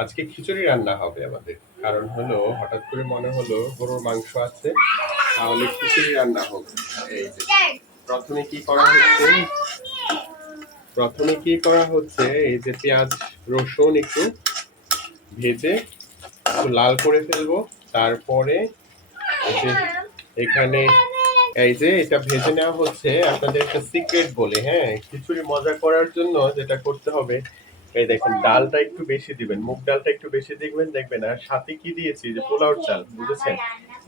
আজকে খিচুড়ি রান্না হবে আমাদের। কারণ হলো হঠাৎ করে মনে হলো গরুর মাংস আছে, তাহলে খিচুড়ি রান্না হবে। এই যে প্রথমে কি করা হচ্ছে, এই যে পেঁয়াজ রসুন একটু ভেজে একটু লাল করে ফেলবো। তারপরে এই যে এখানে এই যে এটা ভেজে নেওয়া হচ্ছে আপনাদের একটা সিক্রেট বলে, হ্যাঁ, খিচুড়ি মজা করার জন্য যেটা করতে হবে, এই দেখেন ডালটা একটু বেশি দিবেন, মুগ ডালটা একটু বেশি দিবেন, দেখবেন। আর সাথে কি দিয়েছি, যে পোলাওর চাল, বুঝেছেন?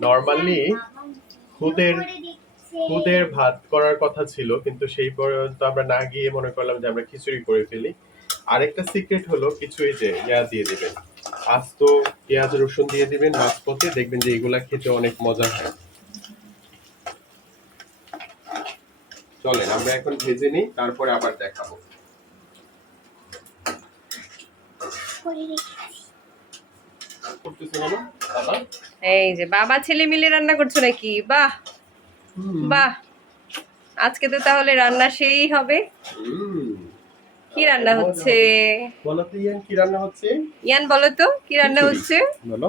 নরমালি খুদের খুদের ভাত করার কথা ছিল, কিন্তু সেই পর্যন্ত আমরা না গিয়ে মনে করলাম যে আমরা খিচুড়ি করে ফেলি। আরেকটা সিক্রেট হলো কিছু এই যে দিয়ে দিবেন, আস্ত পেঁয়াজ রসুন দিয়ে দিবেন মাঝপথে, দেখবেন যে এগুলা খেতে অনেক মজা হয়। চলেন আমরা এখন ভেজে নিই, তারপরে আবার দেখাবো। এই যে বাবা ছেলে মিলে রান্না করছো নাকি? বাহ বাহ, আজকে তো তাহলে রান্না সেই হবে। কি রান্না হচ্ছে বলো তো ইয়ান, কি রান্না হচ্ছে? ইয়ান বলো তো কি রান্না হচ্ছে? বলো।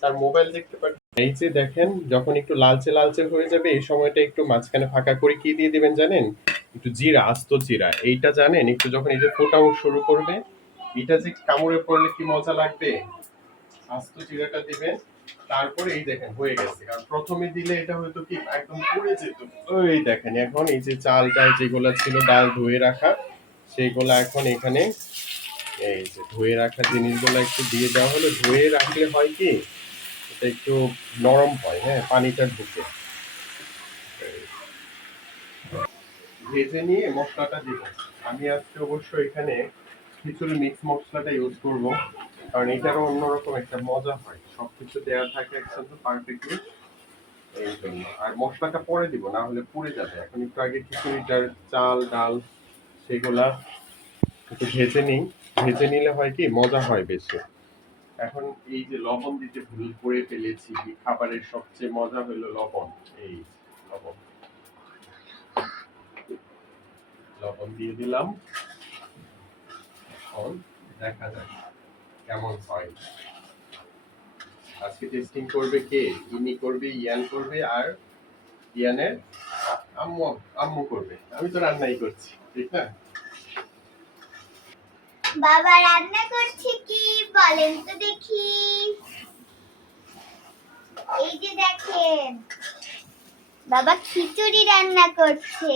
তার মোবাইল দেখতে পাচ্ছেন, এই যে দেখেন, যখন একটু লালচে লালচে হয়ে যাবে এই সময়টা একটু মাঝখানে ফাঁকা করে কি দিয়ে দিবেন জানেন? একটু জিরা, আস্ত জিরা। এইটা জানেন, একটু যখন এই যে ফোটাও শুরু করবে, এটা যে কামড়ে পড়লে কি মজা লাগবে। আস্ত জিরাটা দিবেন, তারপরে এই দেখেন হয়ে গেছে। কারণ প্রথমে দিলে এটা হয়তো কি একদম পুড়ে যেত। ওই দেখেন এখন এই যে চালটা যেগুলা ছিল ডাল ধুয়ে রাখা, সেগুলা এখন এখানে এই যে ধুয়ে রাখা জিনিসগুলো একটু দিয়ে দেওয়া হলো। ধুয়ে রাখলে হয় কি, এটা একটু নরম হয়, হ্যাঁ, পানিটা ঢুকে। ভেজে নিয়ে মশলাটা দিব। আমি আজকে অবশ্য এখানে খিচুড়ি মিক্স মশলাটা ইউজ করব, কারণ এটারও অন্যরকম একটা মজা হয়, সবকিছু দেওয়া থাকে একসাথে পারফেক্টলি, এই জন্য। আর মশলাটা পরে দিব, না হলে পুড়ে যাবে। এখন একটু আগে খিচুড়িটার চাল ডাল সেগুলা একটু ভেজে নিই। ভেজে নিলে হয় কি মজা হয় বেশি। এখন এই যে লবণ দিতে ভুল করে ফেলেছি, খাবারের সবচেয়ে মজা হলো লবণ। এই লবণ লবণ দিয়ে দিলাম। এখন দেখা যাক কেমন হয়। আজকে টেস্টিং করবে কে? ইনি করবে, ইয়ান করবে, আর ইয়ানের আম্মু আম্মু করবে। আমি তো রান্নাই করছি, ঠিক না? বাবা রান্না করছে কি বলেন তো দেখি। এই যে দেখেন, বাবা খিচুড়ি রান্না করছে।